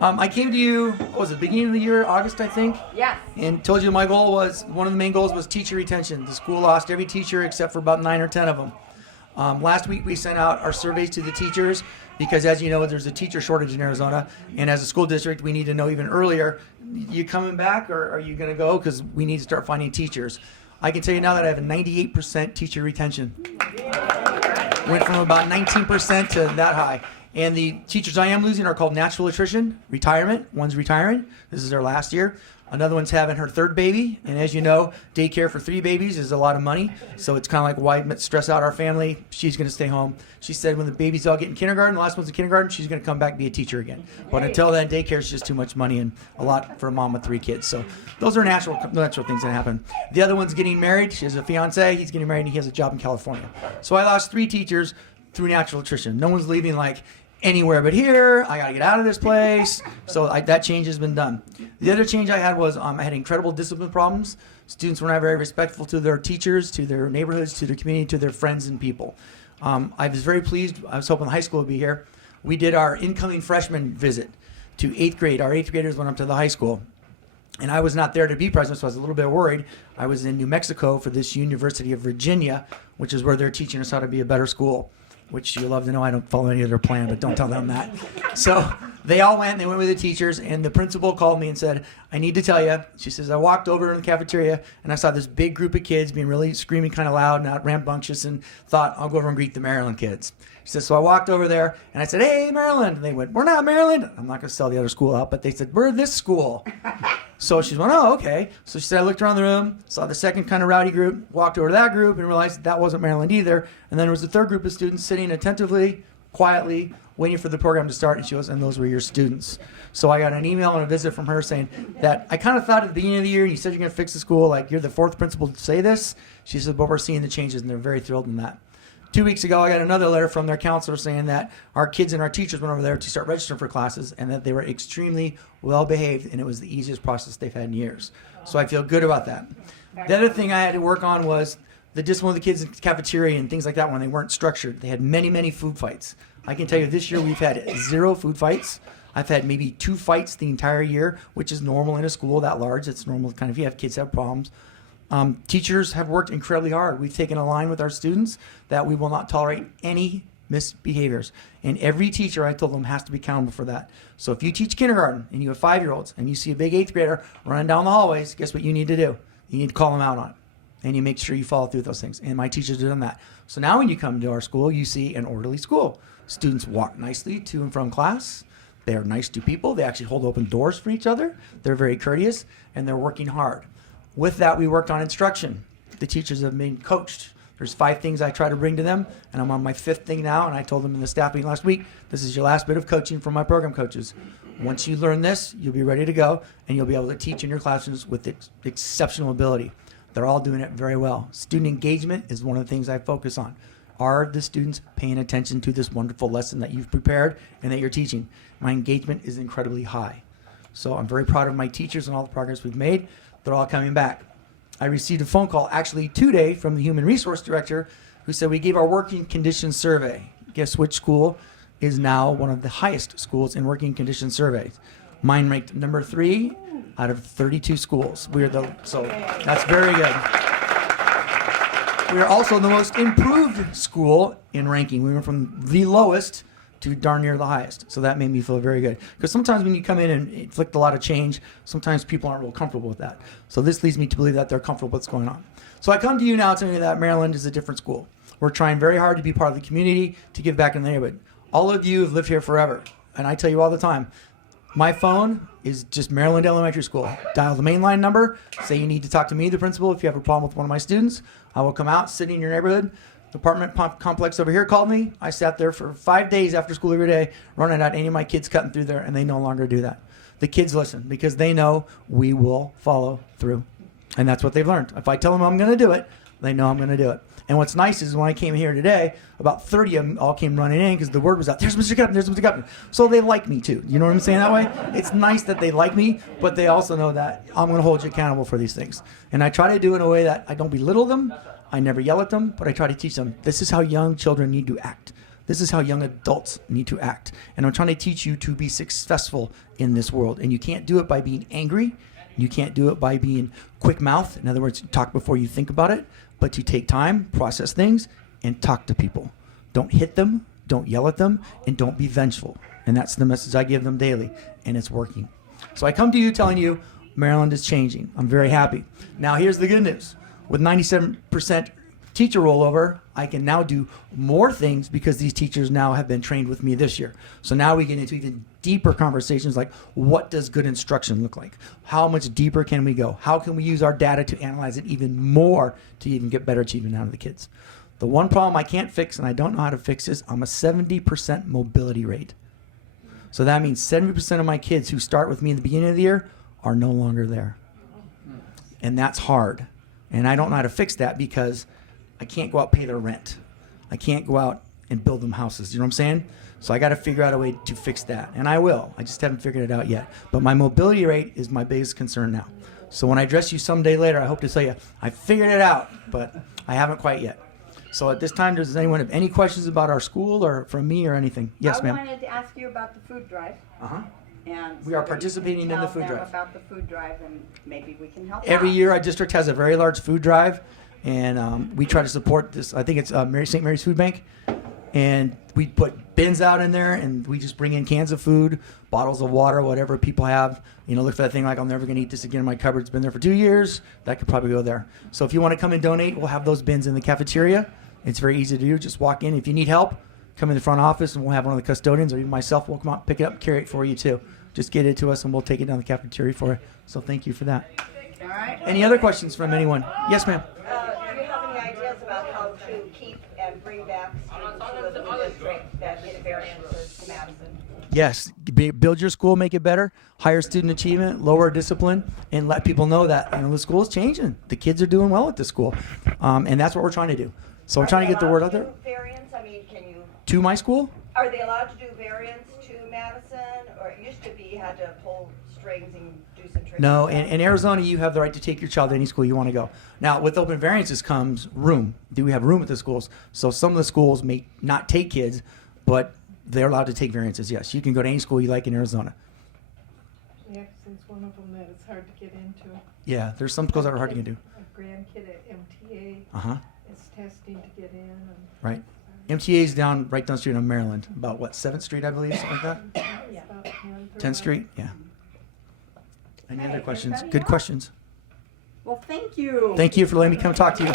I came to you, what was it, beginning of the year, August, I think? Yes. And told you my goal was, one of the main goals was teacher retention. The school lost every teacher except for about 9 or 10 of them. Last week we sent out our surveys to the teachers because, as you know, there's a teacher shortage in Arizona. And as a school district, we need to know even earlier, you coming back or are you going to go? Because we need to start finding teachers. I can tell you now that I have a 98% teacher retention. Went from about 19% to that high. And the teachers I am losing are called natural attrition, retirement. One's retiring. This is their last year. Another one's having her third baby. And as you know, daycare for 3 babies is a lot of money. So it's kind of like, why stress out our family? She's going to stay home. She said when the babies all get in kindergarten, the last one's in kindergarten, she's going to come back and be a teacher again. But until then, daycare is just too much money and a lot for a mom with 3 kids. So those are natural things that happen. The other one's getting married. She has a fiance. He's getting married and he has a job in California. So I lost 3 teachers through natural attrition. No one's leaving like anywhere but here. I got to get out of this place. So that change has been done. The other change I had was I had incredible discipline problems. Students were not very respectful to their teachers, to their neighborhoods, to their community, to their friends and people. I was very pleased. I was hoping the high school would be here. We did our incoming freshman visit to 8th grade. Our 8th graders went up to the high school. And I was not there to be present, so I was a little bit worried. I was in New Mexico for this University of Virginia, which is where they're teaching us how to be a better school. Which you'll love to know. I don't follow any of their plan, but don't tell them that. So they all went. They went with the teachers, and the principal called me and said, I need to tell you. She says, I walked over in the cafeteria, and I saw this big group of kids being really screaming kind of loud and rambunctious and thought, I'll go over and greet the Maryland kids. She says, so I walked over there, and I said, hey, Maryland. And they went, we're not Maryland. I'm not going to sell the other school out, but they said, we're this school. So she went, oh, okay. So she said, I looked around the room, saw the second kind of rowdy group, walked over to that group and realized that wasn't Maryland either. And then there was the third group of students sitting attentively, quietly, waiting for the program to start. And she goes, and those were your students. So I got an email and a visit from her saying that I kind of thought at the beginning of the year, you said you're going to fix the school, like you're the 4th principal to say this. She said, but we're seeing the changes and they're very thrilled in that. 2 weeks ago, I got another letter from their counselor saying that our kids and our teachers went over there to start registering for classes and that they were extremely well behaved and it was the easiest process they've had in years. So I feel good about that. The other thing I had to work on was the discipline of the kids in the cafeteria and things like that when they weren't structured. They had many, many food fights. I can tell you this year we've had 0 food fights. I've had maybe 2 fights the entire year, which is normal in a school that large. It's normal kind of if you have kids have problems. Teachers have worked incredibly hard. We've taken a line with our students that we will not tolerate any misbehaviors. And every teacher, I told them, has to be accountable for that. So if you teach kindergarten and you have 5-year-olds and you see a big 8th grader running down the hallways, guess what you need to do? You need to call them out on it. And you make sure you follow through with those things. And my teachers have done that. So now when you come to our school, you see an orderly school. Students walk nicely to and from class. They are nice to people. They actually hold open doors for each other. They're very courteous, and they're working hard. With that, we worked on instruction. The teachers have been coached. There's 5 things I try to bring to them, and I'm on my 5th thing now, and I told them in the staff meeting last week, this is your last bit of coaching from my program coaches. Once you learn this, you'll be ready to go, and you'll be able to teach in your classrooms with exceptional ability. They're all doing it very well. Student engagement is one of the things I focus on. Are the students paying attention to this wonderful lesson that you've prepared and that you're teaching? My engagement is incredibly high. So I'm very proud of my teachers and all the progress we've made. They're all coming back. I received a phone call actually today from the human resource director who said we gave our working conditions survey. Guess which school is now one of the highest schools in working conditions surveys? Mine ranked number 3 out of 32 schools. So that's very good. We are also the most improved school in ranking. We went from the lowest to darn near the highest. So that made me feel very good. Because sometimes when you come in and inflict a lot of change, sometimes people aren't real comfortable with that. So this leads me to believe that they're comfortable with what's going on. So I come to you now telling you that Maryland is a different school. We're trying very hard to be part of the community, to give back in the neighborhood. All of you have lived here forever. And I tell you all the time, my phone is just Maryland Elementary School. Dial the main line number, say you need to talk to me, the principal, if you have a problem with one of my students. I will come out, sit in your neighborhood. The apartment complex over here called me. I sat there for 5 days after school every day, running out any of my kids cutting through there, and they no longer do that. The kids listen because they know we will follow through. And that's what they've learned. If I tell them I'm going to do it, they know I'm going to do it. And what's nice is when I came here today, about 30 of them all came running in because the word was out, there's Mr. Gupton, there's Mr. Gupton. So they like me too. You know what I'm saying that way? It's nice that they like me, but they also know that I'm going to hold you accountable for these things. And I try to do it in a way that I don't belittle them. I never yell at them, but I try to teach them, this is how young children need to act. This is how young adults need to act. And I'm trying to teach you to be successful in this world. And you can't do it by being angry. You can't do it by being quick mouth. In other words, talk before you think about it, but to take time, process things, and talk to people. Don't hit them, don't yell at them, and don't be vengeful. And that's the message I give them daily, and it's working. So I come to you telling you Maryland is changing. I'm very happy. Now here's the good news. With 97% teacher rollover, I can now do more things because these teachers now have been trained with me this year. So now we get into even deeper conversations like, what does good instruction look like? How much deeper can we go? How can we use our data to analyze it even more to even get better achievement out of the kids? The one problem I can't fix and I don't know how to fix is I'm a 70% mobility rate. So that means 70% of my kids who start with me in the beginning of the year are no longer there. And that's hard. And I don't know how to fix that because I can't go out and pay their rent. I can't go out and build them houses. You know what I'm saying? So I got to figure out a way to fix that. And I will. I just haven't figured it out yet. But my mobility rate is my biggest concern now. So when I address you someday later, I hope to tell you, I figured it out, but I haven't quite yet. So at this time, does anyone have any questions about our school or from me or anything? Yes, ma'am. I wanted to ask you about the food drive. Uh-huh. And We are participating in the food tell them drive. about the food drive, and maybe we can help Every out. year, our district has a very large food drive, and we try to support this. I think it's St. Mary's Food Bank, and we put bins out in there, and we just bring in cans of food, bottles of water, whatever people have. Look for that thing like, I'm never going to eat this again in my cupboard. It's been there for 2 years. That could probably go there. So if you want to come and donate, we'll have those bins in the cafeteria. It's very easy to do. Just walk in. If you need help, come in the front office, and we'll have one of the custodians, or even myself, will come out, pick it up, carry it for you, too. Just get it to us, and we'll take it down the cafeteria for you. So thank you for that. All right. Any other questions from anyone? Yes, ma'am. Do you have any ideas about how to keep and bring back students who live in the district that get variances to Madison? Yes, build your school, make it better, higher student achievement, lower discipline, and let people know that the school is changing. The kids are doing well at the school, and that's what we're trying to do. So we're trying to get the word out there. Variance? I mean, can you? To my school? Are they allowed to do variance to Madison, or it used to be you had to pull strings and do some tricks? No, in Arizona, you have the right to take your child to any school you want to go. Now, with open variances comes room. Do we have room at the schools? So some of the schools may not take kids, but they're allowed to take variances, yes. You can go to any school you like in Arizona. Jackson's one of them that it's hard to get into. Yeah, there's some schools that are hard to get into. A grandkid at MTA Uh-huh, is testing to get in. And right. MTA is down right down the street on Maryland, about what, 7th Street, I believe, something like that? it's about 10th Street, yeah. Any other Okay, questions? anybody Good else? questions. Well, thank you. Thank you for letting me come talk to you.